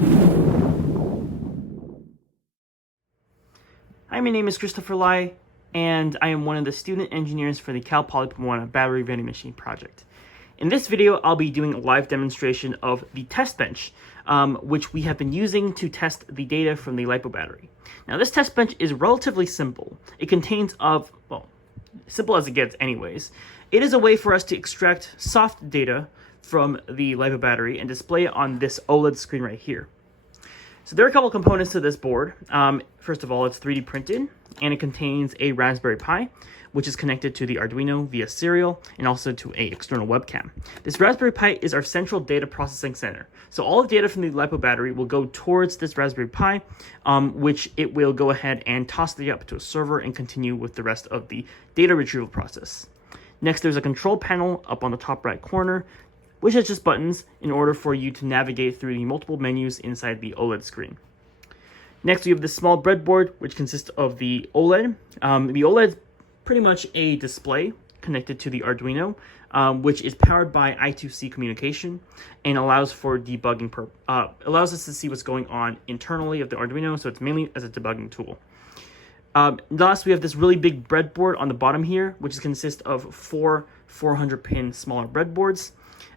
Hi, my name is Christopher Lai, and I am one of the student engineers for the Cal Poly Pomona Battery Vending Machine project. In this video, I'll be doing a live demonstration of the Testbench, which we have been using to test the data from the LiPo battery. Now, this Testbench is relatively simple. It contains simple as it gets anyways. It is a way for us to extract soft data from the LiPo battery and display it on this OLED screen right here. So there are a couple components to this board. First of all, it's 3D printed, and it contains a Raspberry Pi, which is connected to the Arduino via serial and also to an external webcam. This Raspberry Pi is our central data processing center. So all the data from the LiPo battery will go towards this Raspberry Pi, which it will go ahead and toss the up to a server and continue with the rest of the data retrieval process. Next, there's a control panel up on the top right corner, which has just buttons in order for you to navigate through the multiple menus inside the OLED screen. Next, we have this small breadboard, which consists of the OLED. The OLED is pretty much a display connected to the Arduino, which is powered by I2C communication and allows for debugging. Allows us to see what's going on internally of the Arduino, so it's mainly as a debugging tool. Last, we have this really big breadboard on the bottom here, which consists of four 400-pin smaller breadboards.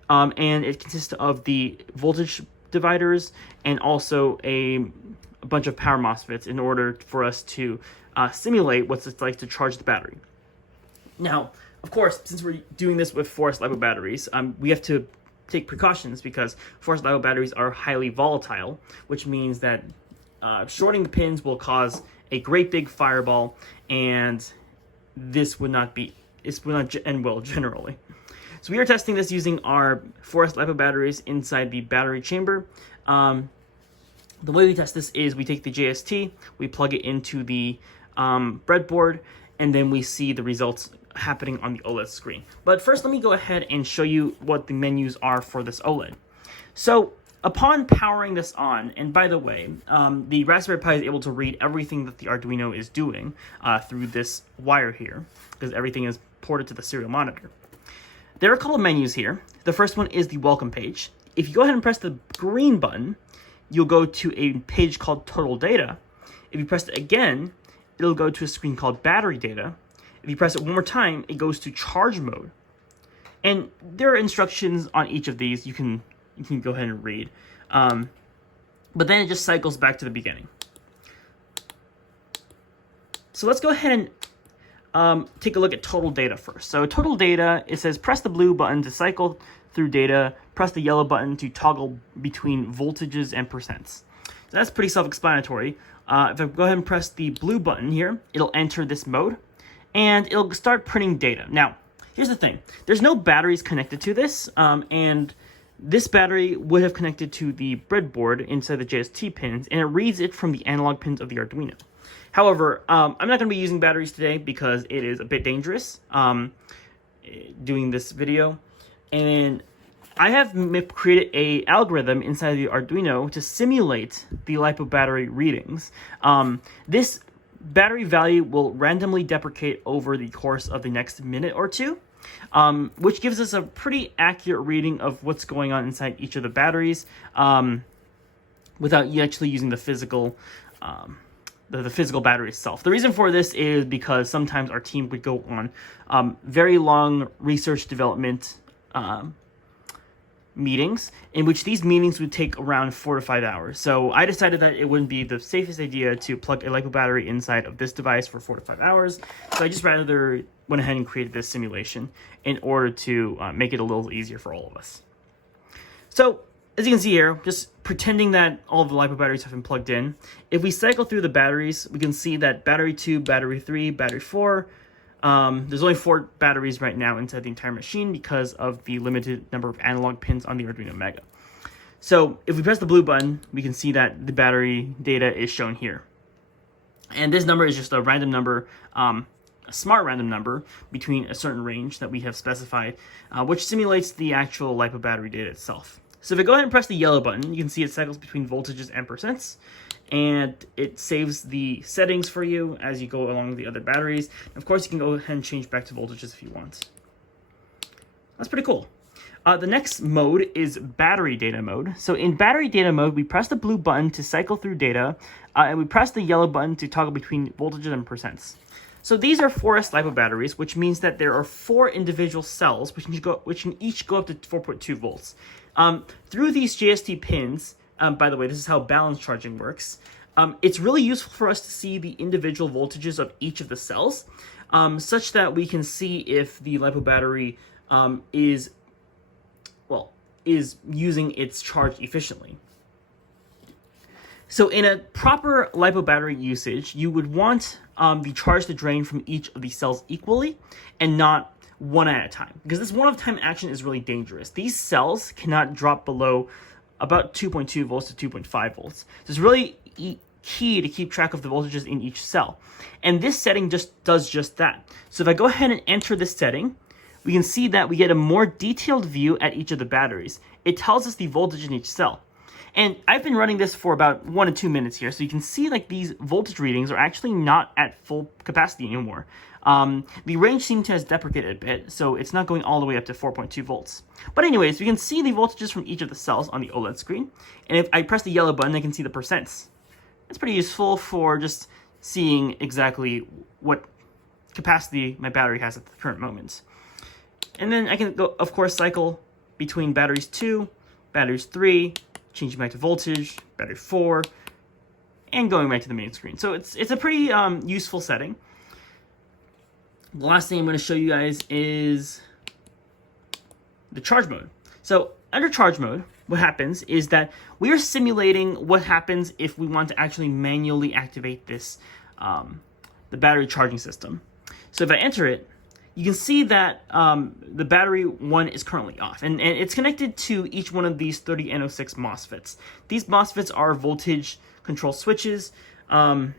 And it consists of the voltage dividers and also a bunch of power MOSFETs in order for us to simulate what it's like to charge the battery. Now, of course, since we're doing this with Forest LiPo batteries, we have to take precautions because Forest LiPo batteries are highly volatile, which means that shorting the pins will cause a great big fireball, and this would not end well generally. So we are testing this using our Forest LiPo batteries inside the battery chamber. The way we test this is we take the JST, we plug it into the breadboard, and then we see the results happening on the OLED screen. But first, let me go ahead and show you what the menus are for this OLED. So upon powering this on, and by the way, the Raspberry Pi is able to read everything that the Arduino is doing through this wire here, because everything is ported to the serial monitor. There are a couple of menus here. The first one is the welcome page. If you go ahead and press the green button, you'll go to a page called total data. If you press it again, it'll go to a screen called battery data. If you press it one more time, it goes to charge mode. And there are instructions on each of these you can go ahead and read. But then it just cycles back to the beginning. So let's go ahead and take a look at total data first. So total data, it says press the blue button to cycle through data, press the yellow button to toggle between voltages and percents. So that's pretty self-explanatory. If I go ahead and press the blue button here, it'll enter this mode, and it'll start printing data. Now, here's the thing. There's no batteries connected to this, and this battery would have connected to the breadboard inside the JST pins, and it reads it from the analog pins of the Arduino. However, I'm not going to be using batteries today because it is a bit dangerous doing this video. And I have created an algorithm inside the Arduino to simulate the LiPo battery readings. This battery value will randomly deprecate over the course of the next minute or two, which gives us a pretty accurate reading of what's going on inside each of the batteries without you actually using the physical the physical battery itself. The reason for this is because sometimes our team would go on very long research development meetings, in which these meetings would take around 4 to 5 hours. So I decided that it wouldn't be the safest idea to plug a LiPo battery inside of this device for 4 to 5 hours. So I just rather went ahead and created this simulation in order to make it a little easier for all of us. So as you can see here, just pretending that all of the LiPo batteries have been plugged in, if we cycle through the batteries, we can see that battery 2, battery 3, battery 4, there's only 4 batteries right now inside the entire machine because of the limited number of analog pins on the Arduino Mega. So if we press the blue button, we can see that the battery data is shown here. And this number is just a random number, a smart random number between a certain range that we have specified, which simulates the actual LiPo battery data itself. So if I go ahead and press the yellow button, you can see it cycles between voltages and percents, and it saves the settings for you as you go along with the other batteries. Of course, you can go ahead and change back to voltages if you want. That's pretty cool. The next mode is battery data mode. So in battery data mode, we press the blue button to cycle through data, and we press the yellow button to toggle between voltages and percents. So these are 4S LiPo batteries, which means that there are 4 individual cells, which can each go up to 4.2 volts. Through these JST pins, by the way, this is how balance charging works. It's really useful for us to see the individual voltages of each of the cells, such that we can see if the LiPo battery is using its charge efficiently. So in a proper LiPo battery usage, you would want the charge to drain from each of the cells equally and not one at a time, because this one-at-a-time action is really dangerous. These cells cannot drop below about 2.2 volts to 2.5 volts. So it's really key to keep track of the voltages in each cell. And this setting just does just that. So if I go ahead and enter this setting, we can see that we get a more detailed view at each of the batteries. It tells us the voltage in each cell. And I've been running this for about 1 to 2 minutes here, so you can see like these voltage readings are actually not at full capacity anymore. The range seems to have deprecated a bit, so it's not going all the way up to 4.2 volts. But anyways, we can see the voltages from each of the cells on the OLED screen. And if I press the yellow button, I can see the percents. It's pretty useful for just seeing exactly what capacity my battery has at the current moment. And then I can go, of course, cycle between batteries 2, batteries 3, changing back to voltage, battery 4, and going back to the main screen. So it's a pretty useful setting. The last thing I'm going to show you guys is the charge mode. So under charge mode, what happens is that we are simulating what happens if we want to actually manually activate this, the battery charging system. So if I enter it, you can see that the battery 1 is currently off, and it's connected to each one of these 30N06 MOSFETs. These MOSFETs are voltage control switches, and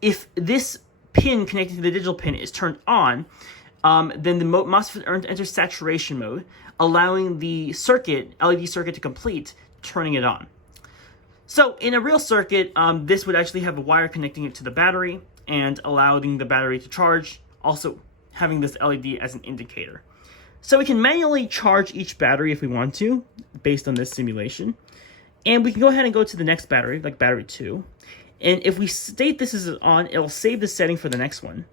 if this pin connected to the digital pin is turned on, then the MOSFET enters saturation mode, allowing the LED circuit to complete, turning it on. So in a real circuit, this would actually have a wire connecting it to the battery and allowing the battery to charge, also having this LED as an indicator. So we can manually charge each battery if we want to, based on this simulation. And we can go ahead and go to the next battery, like battery 2. And if we state this is on, it'll save the setting for the next one.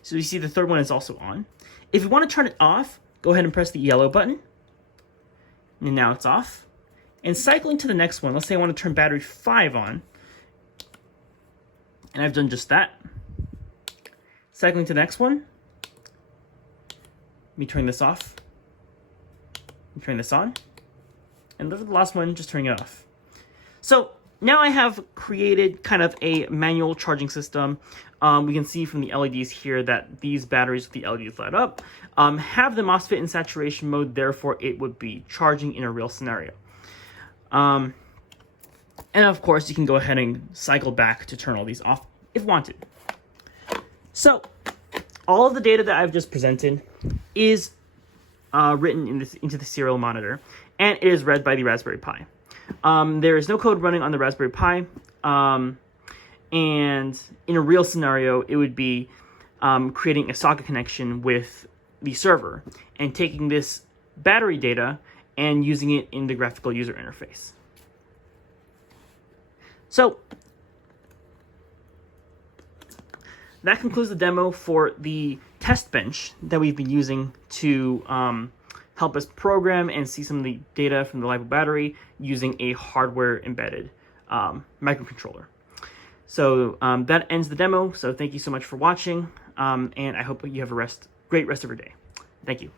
So you see the third one is also on. If you want to turn it off, go ahead and press the yellow button. And now it's off. And cycling to the next one, let's say I want to turn battery 5 on. And I've done just that. Cycling to the next one. Let me turn this off. Let me turn this on. And look at the last one, just turning it off. So now I have created kind of a manual charging system. We can see from the LEDs here that these batteries with the LEDs light up have the MOSFET in saturation mode, therefore it would be charging in a real scenario. And of course, you can go ahead and cycle back to turn all these off if wanted. So all of the data that I've just presented is written into the serial monitor, and it is read by the Raspberry Pi. There is no code running on the Raspberry Pi, and in a real scenario, it would be creating a socket connection with the server and taking this battery data and using it in the graphical user interface. So that concludes the demo for the Testbench that we've been using to help us program and see some of the data from the LiPo battery using a hardware embedded microcontroller. So that ends the demo. So thank you so much for watching, and I hope you have a great rest of your day. Thank you.